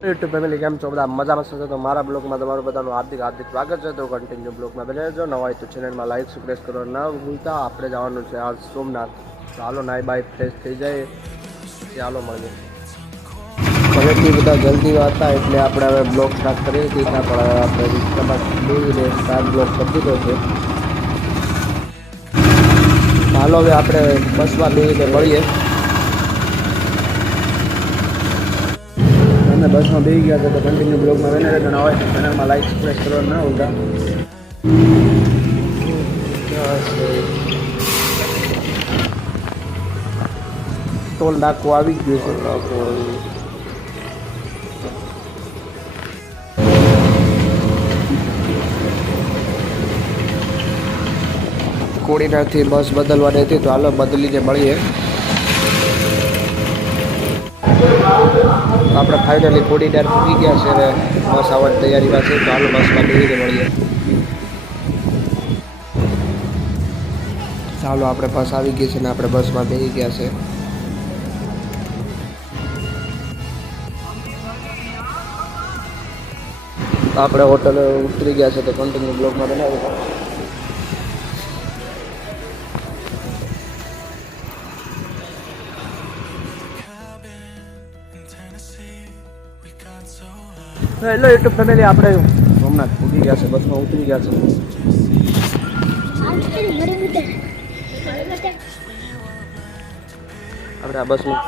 YouTube family કેમ છો બધા મજામાં છો તો મારા બ્લોગમાં તમારું બધાનું હાર્દિક સ્વાગત છે તો કન્ટિન્યુ બ્લોગમાં બને રહેજો નવા હોય તો ચેનલમાં લાઈક સબસ્ક્રાઈબ કરવા ના ભૂલતા આપણે જવાનું છે આજ સોમનાથ ચાલો નાઈ બાઈ ફ્રેશ થઈ જાય ચાલો મળીએ ઘરેથી બધા જલ્દી હતા એટલે આપણે હવે બ્લોગ સ્ટાર્ટ કરી દીધા પણ આપણે રિક્ષામાં બેસીને સ્ટાર્ટ બ્લોગ કરી દીધો છે ચાલો હવે આપણે બસમાં બેસીને મળીએ અમે બસમાં બેસી ગયા હતા તો કન્ટિન્યુ બ્લોગમાં બને રહેજો ના હોય તો ચેનલમાં લાઈક સબસ્ક્રાઈબ કરવા ના ભૂલતા ટોલ નાકું આવી ગયું છે કોડીનારથી બસ બદલવાની હતી તો હાલો બદલીને મળીએ આપણે ફાઇનલી કોડીનાર પૂરી ગયા છે અને બસ આવવાની તૈયારીમાં છે તો હાલો બસમાં બેસીને મળીએ ચાલો આપણે બસ આવી ગઈ છે ને આપણે બસમાં બેસી ગયા છે આપણે હોટલ ઉતરી ગયા છે તો કન્ટિન્યુ બ્લોગમાં બનાવ્યું હેલો યુટ્યુબ ફેમિલી આપણે સોમનાથ ઉતરી ગયા છે બસમાં ઉતરી ગયા છે આપણે આ બસમાં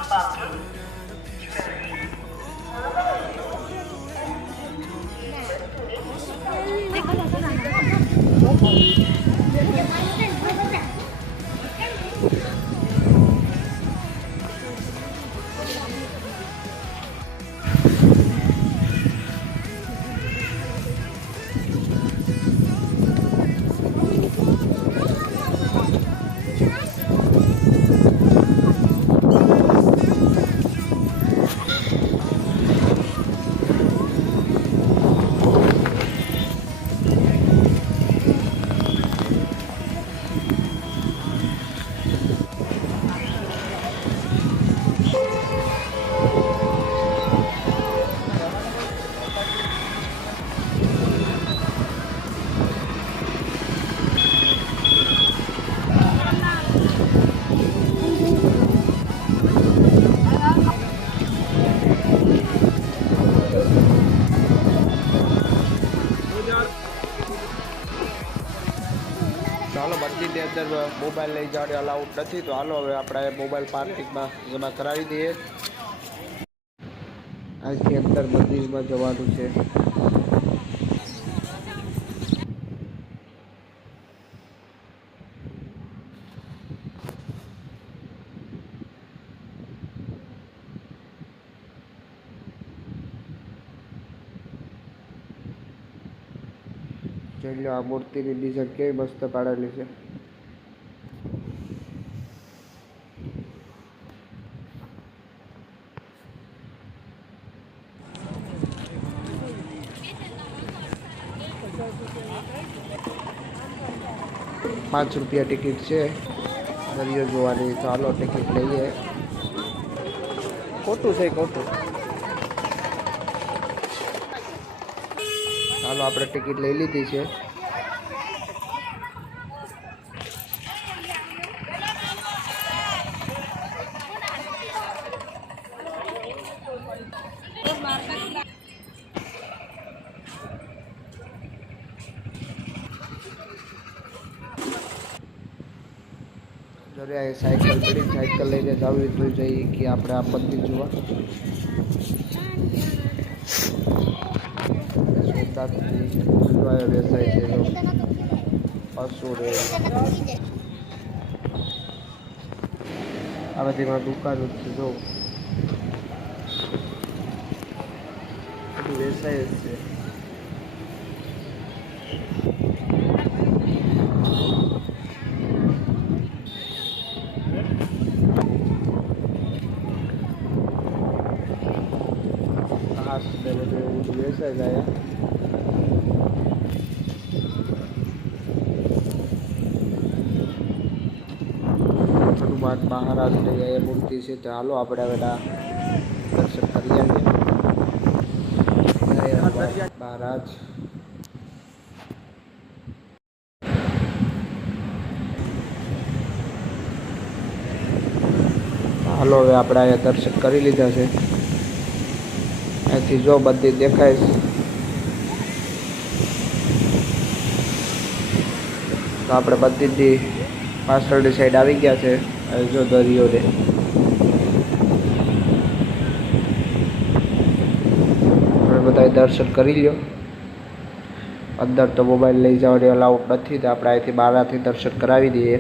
ચાલો મંદિરની અંદર મોબાઈલ લઈ જવાની અલાઉડ નથી તો હાલો હવે આપણે મોબાઈલ પાર્કિંગમાં જમા કરાવી દઈએ આજથી અંદર મંદિરમાં જવાનું છે જોઈ લો આ મૂર્તિની ડિઝાઇન કેવી મસ્ત પાડેલી છે ₹5 ટિકિટ છે દરિયો જોવાની ચાલો ટિકિટ લઈએ ખોટું છે ખોટું ચાલો આપણે ટિકિટ લઈ લીધી છે જયારે સાયકલ પડી સાયકલ લઈને જાવી તો જઈએ કે આપણે આ મંદિર જોવા વ્યવસાય છે પશુ રે આ બધીમાં દુકાનો છે જો બધું વ્યવસાય જ છે બધું વ્યવસાય જાય હનુમાન મહારાજની મૂર્તિ છે તો હાલો આપણે હવે દર્શન કરી આવીએ મહારાજ. હાલો હવે આપણે અહીંયા દર્શન કરી લીધા છે. અહીંથી જો બધી દેખાય છે. તો આપણે બધી જ પાછળની સાઈડ આવી ગયા છે. જો દરિયો રે આપણે બધા દર્શન કરી લ્યો. અંદર તો મોબાઈલ લઈ જવાની અલાઉડ નથી, તો આપણે અહીંથી બહારથી દર્શન કરાવી દઈએ.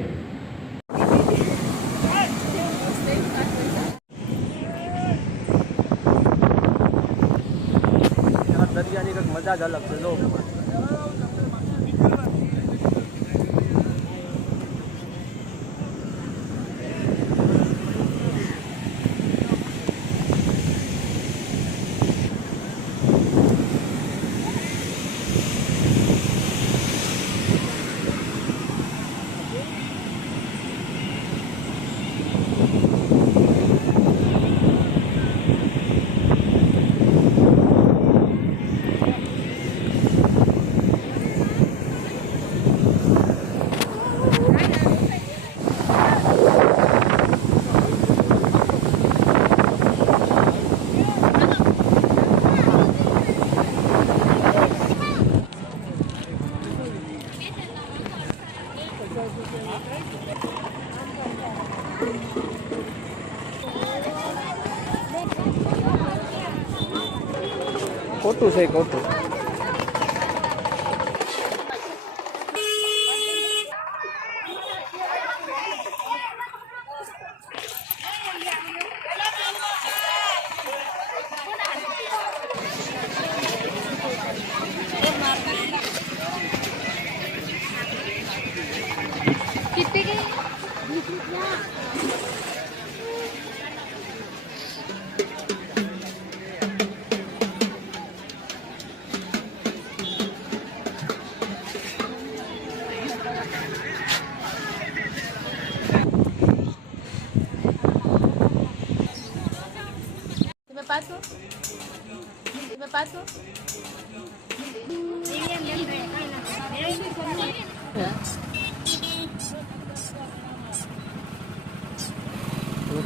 દરિયાની કંઈક મજા જ અલગ છે. જો ખોટું છે, ખોટું. Paso. ¿Me paso?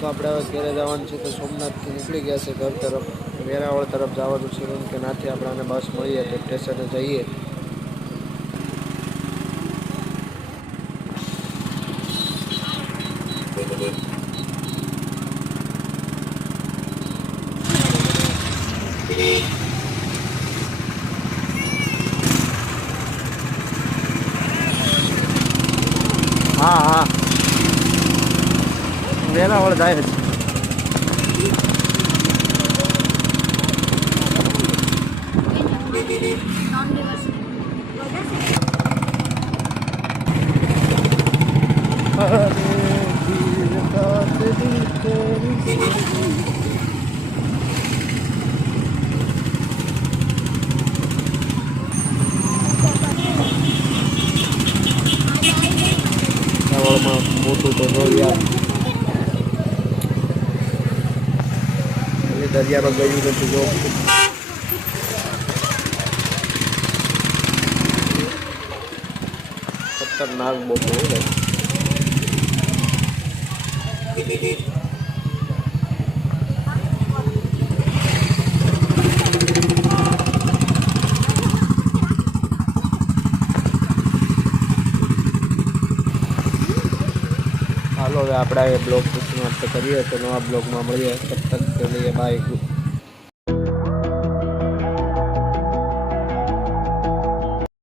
તો આપણે હવે ઘરે જવાનું છે. તો સોમનાથથી નીકળી ગયા છે ઘર તરફ. વેરાવળ તરફ જવાનું છે, કેમ કે નાથી આપણને બસ મળીએ તો સ્ટેશને જઈએ. હા હા, વેરાવળ જાય છે. મોટું તો યાર દરિયામાં ગયું નથી. જો ખતરનાક બોટો હોય. હાલો હવે આપણે બ્લોગ સમાપ્ત કરીએ. તો નવા બ્લોગમાં મળીએ. તબ તક કે લીએ બાય.